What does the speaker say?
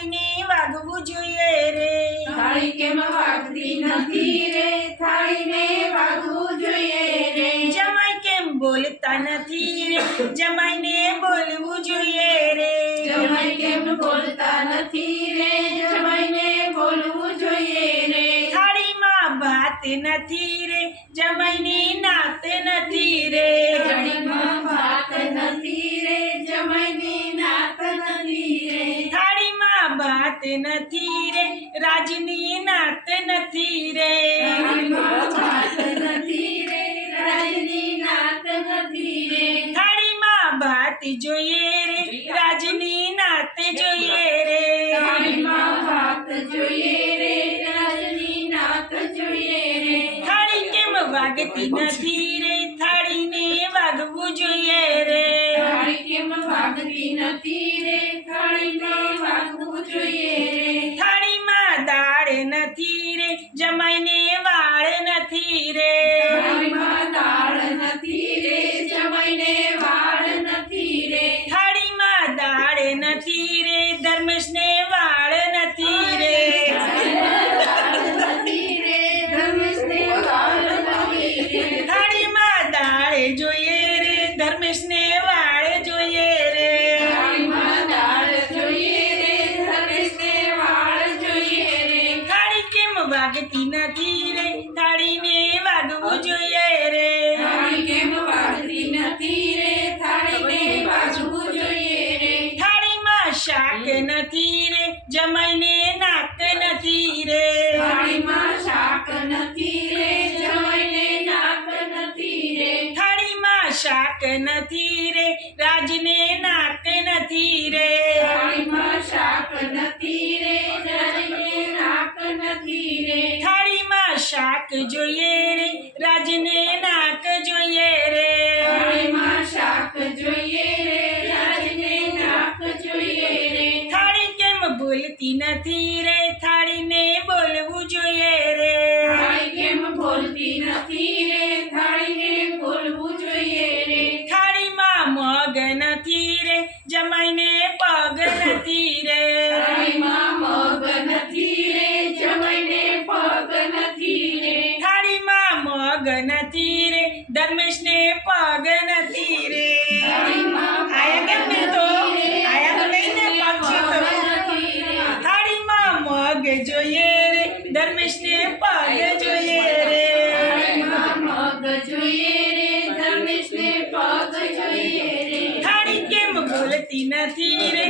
થાળીને વાગવું જોઈએ રે થાળી કેમ વાગતી નથી રે થાળીને વાગવું જોઈએ રે જમાઈ કેમ બોલતા નથી રે જમાઈને બોલવું જોઈએ રે જમાઈ કેમ બોલતા નથી રે જમાઈને બોલવું જોઈએ રે થાળીમાં ભાત નથી રે જમાઈની નાત નથી રે થાળીમાં ભાત નથી રે જમાઈની નાત નથી રે થાળીમાં ભાત નથી રે રાજની નાત નથી રે થાળીમાં ભાત નથી રે રાજની નાત નથી રે થાળીમાં ભાત જોઈએ રે રાજની નાત જોઈએ રે થાળીમાં ભાત જોઈએ રે રાજની નાત જોઈએ રે થાળી કેમ વાગતી નથી રે થાળીને વાગવું જોઈએ રે થાળી કેમ વાગતી નથી રે થાળીને વાગવું જોઈએ રે થાળીમાં દાળ નથી રે જમાઈને વાળ નથી રે થાળીમાં દાળ નથી રે જમાઈને વાળ નથી રે થાળીમાં દાળ નથી રે ધર્મેશને વાળ નથી રે દાળ નથી રે ધર્મેશને વાળ નથી રે થાળીમાં દાળ જોઈએ રે ધર્મેશને વાળ જોઈએ રે થાળીમાં દાળ જોઈએ રે ધર્મેશને વાળ જોઈએ રે થાળી કેમ વાગતી નથી રે થાળીને વાગવું જોઈએ રે થાળી કેમ વાગતી નથી રે થાળીને વાગવું જોઈએ રે થાળીમાં શાક નથી રે જમાઈને નાક નથી રે થાળીમાં શાક નથી રે જમાઈને નાક નથી રે થાળીમાં શાક નથી રે રાજને નાક નથી રે થાળીમાં શાક નથી રે રાજને નાક નથી રે થાળીમાં શાક જોઈએ રે રાજને નાક જોઈએ રે થાળીમાં શાક જોઈએ રે રાજને નાક જોઈએ રે થાળી કેમ બોલતી નથી રે થાળીને બોલવું જોઈએ રે થાળી કેમ બોલતી નથી રે થાળીને બોલવું જોઈએ રે થાળીમાં મગ નથી રે જમાઈને પગ નથી રે થાળીમાં મગ નથી રે જમાઈને પગ નથી રે થાળીમાં મગ નથી રે ધર્મેશને પગ નથી રે થાળીમાં આયા કેમ ને તો આયા તો લઈને પગ છે તો થાળીમાં મગ જોઈએ રે ધર્મેશને પગ જોઈએ રે થાળીમાં મગ જોઈએ રે ધર્મેશને પગ જોઈએ રે થાળી કેમ બોલતી નથી રે